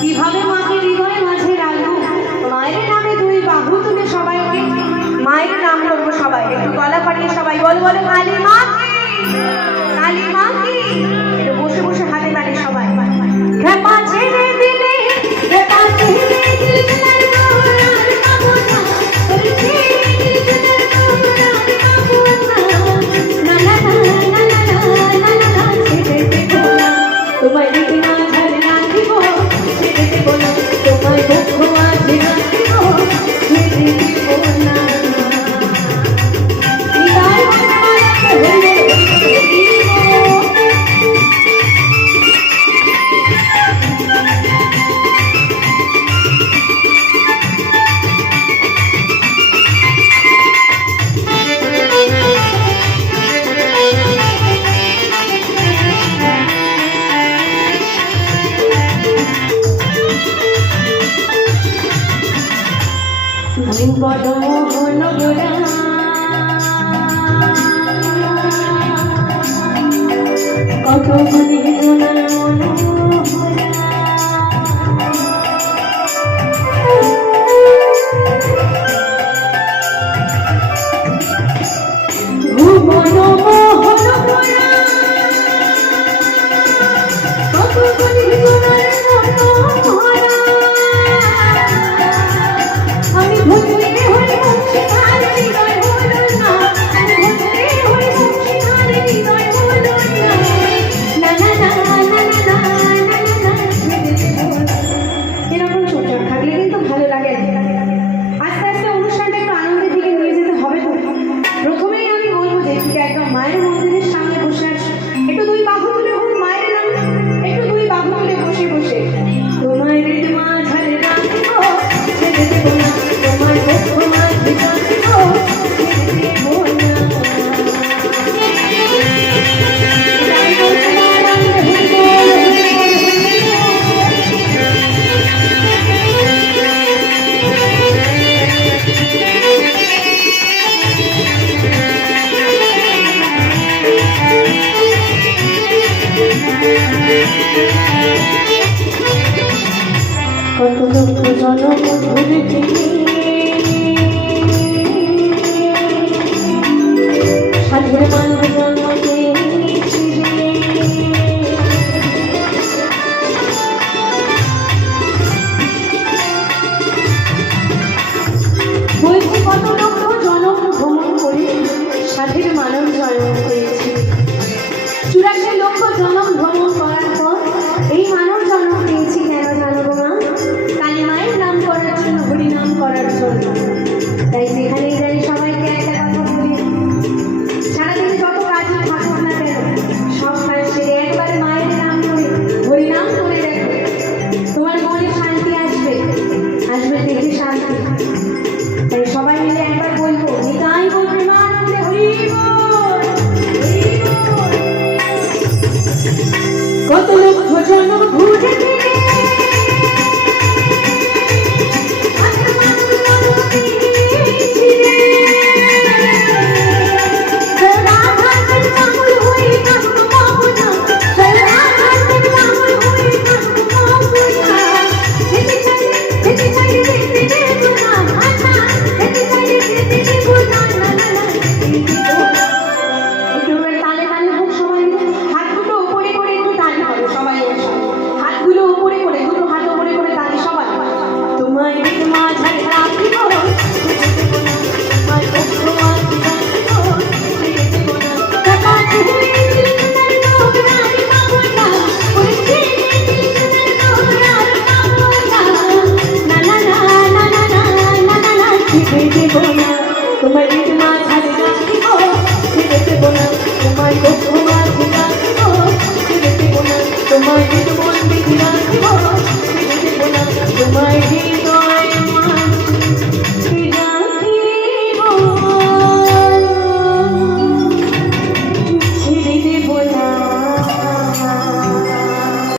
কিভাবে মাকে হৃদয়ে মাঝে রাখবো। মায়ের নামে দুই বাহু তুলে সবাইকে মায়ের নাম করবো। সবাই একটু গলা পাড়িয়ে সবাই বলো বলো কালী মা কি, কালী মা কি। একটু বসে বসে হাতে বাড়ি সবাই খেপা ছেড়ে দিলে খেপা ছেড়ে দিলে বড় মোহন গোরা কত গুণে গোনার ভুবন মোহন গোরা কত গুণে গোনার মায়ের মন্দিরের সামনে বসে আছি, একটু দুই বাহু তুলে মায়ের নামে একটু দুই বাহু তুলে বসে বসে তোমার মাঝারে রাখবো ছেড়ে দেব না, তোমার পক্ষ মাঝে রাখবো ছেড়ে দেব না। কত লক্ষ জনম ঘুরে ফিরে সাধুর মানব জন্ম বলছি কত লক্ষ জনম ভ্রমণ করে সাধুর মানব জন্ম হয়েছে। 84 লক্ষ জনম ভ্রমণ করার পর এই মানব জন্ম পেয়েছি কেন জানো গো মা? কালী মায়ের নাম করার জন্য, হরি নাম করার জন্য। তাই যেখানেই যাই সবাইকে একটা কথা বলি, সারাদিনে যত কাজই থাকুক না কেন সব কাজ সেরে একবার মায়ের নাম করে হরি নাম করে রেখো, তোমার মনে শান্তি আসবে, আসবে দেখে শান্তি। তাই সবাই মিলে একবার বলবো নিতাই গো প্রেমানন্দে হরি বল, হরি বল। কত লক্ষ জনম ঘুরে তোমার